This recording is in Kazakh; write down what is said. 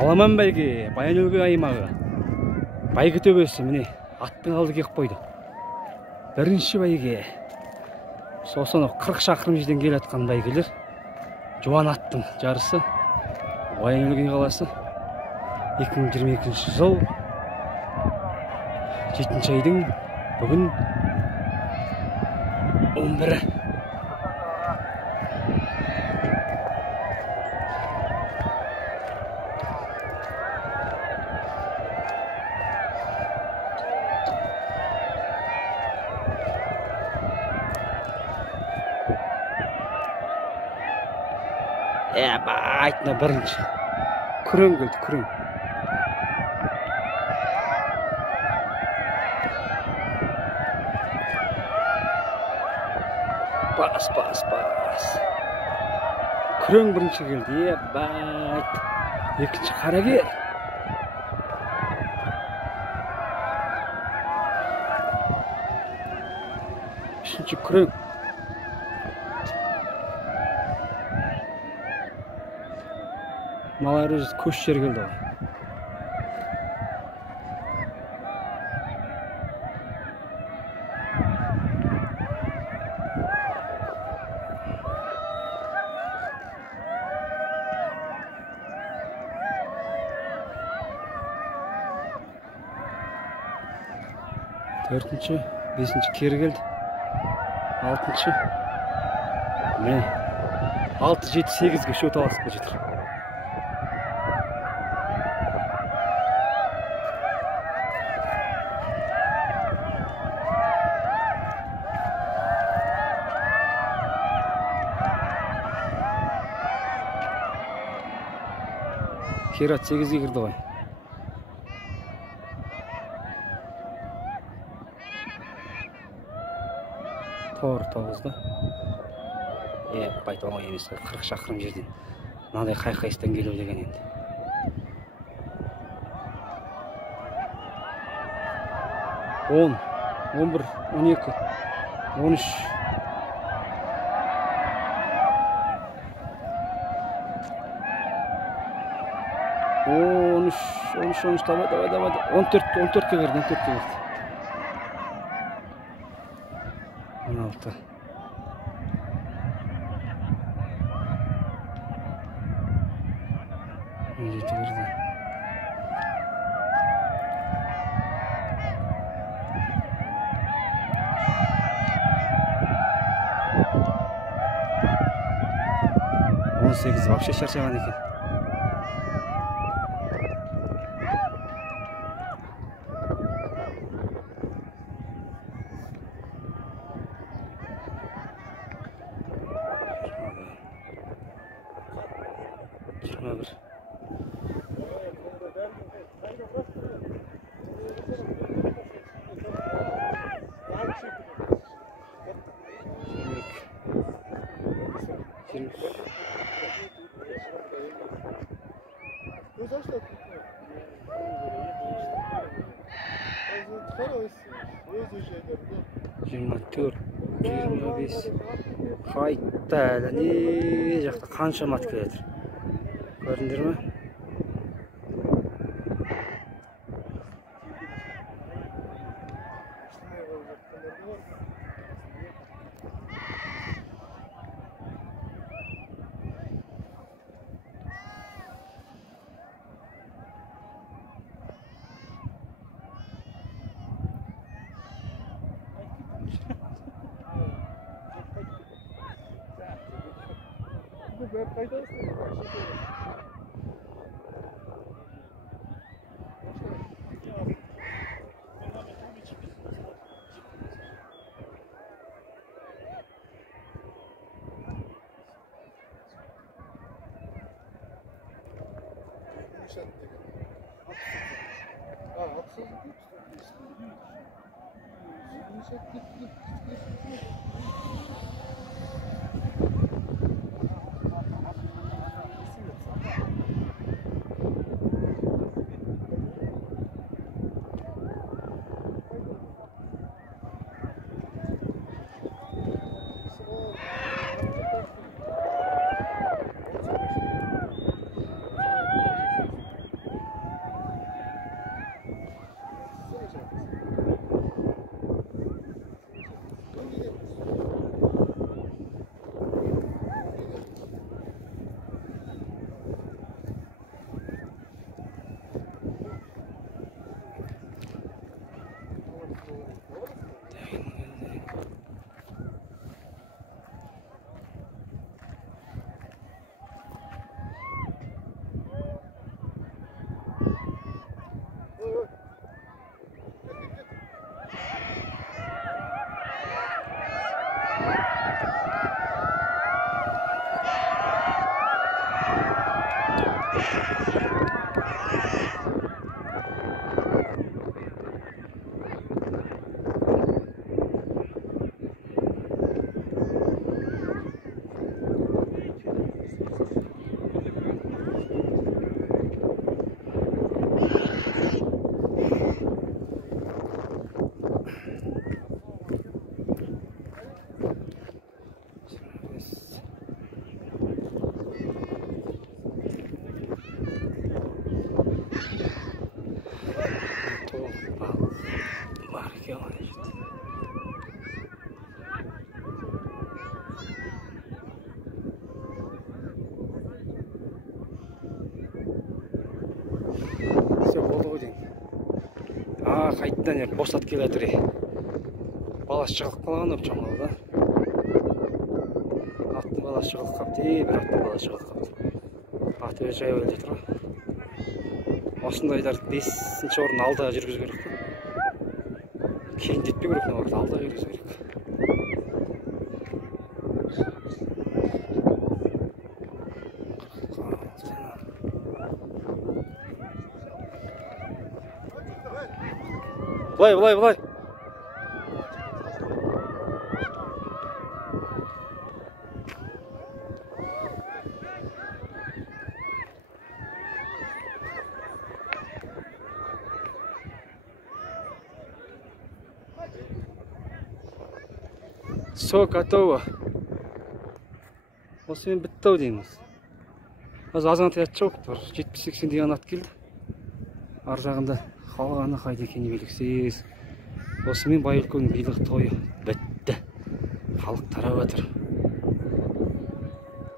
Аламан бәйге, Баян-өлгей аймағы. Бәйгі төбесі, міне, аттың алды кеп қойды. Бірінші бәйге. Сосын 40 шақырым жерден келе жатқан бәйгелер. Жуан аттың жарысы. Баян-өлгей қаласы. 2022 жыл. 7 айдың бүгін 11-і. Айтына бірінші. Күрең келді, күрең. Бас. Күрең бірінші келді, байт. Екінші қарагер. Үшінші күрең. Малар өзі көш жер келді ғой. Төртінші, бесінші кері келді. Алтыншы. Міне, 6-7-8-ге шөт аласып жетір. Керат 8-ге кірді ғой. Тор 9-да. Байт оңай емес, 40 шақырым жерден. Мынадай қай-қайыстан келу деген енді. 10, 11, 12, 13. 13 давай. 14-ке кірді. 16. 17 кірді. 18 вообще шаршаған екен. Қайта әлі не жақта қанша мат келеді. Көрдіңдер ме? Все болды ғой деймін. Қайтадан босат келе жатыр. Баласы жығылып қалған ұрып шамалы да. Аттың баласы жығылып қапты, бір аттың баласы жығылып қапты. Аты өз жай өлді тұр. Осындайлар 5-ші орын алда жүргізу керек қой. Кейін жетпей керек, алда жүргізу керек. Былай. Все готово. Осымен бітті-ау дейміз. Азан таяқ жоқ, 70-80 деген ат келді. Ар жағында қалғаны қайда екені белгісіз. Осымен Байылкөлдің билік тойы бітті. Халық тарап жатыр.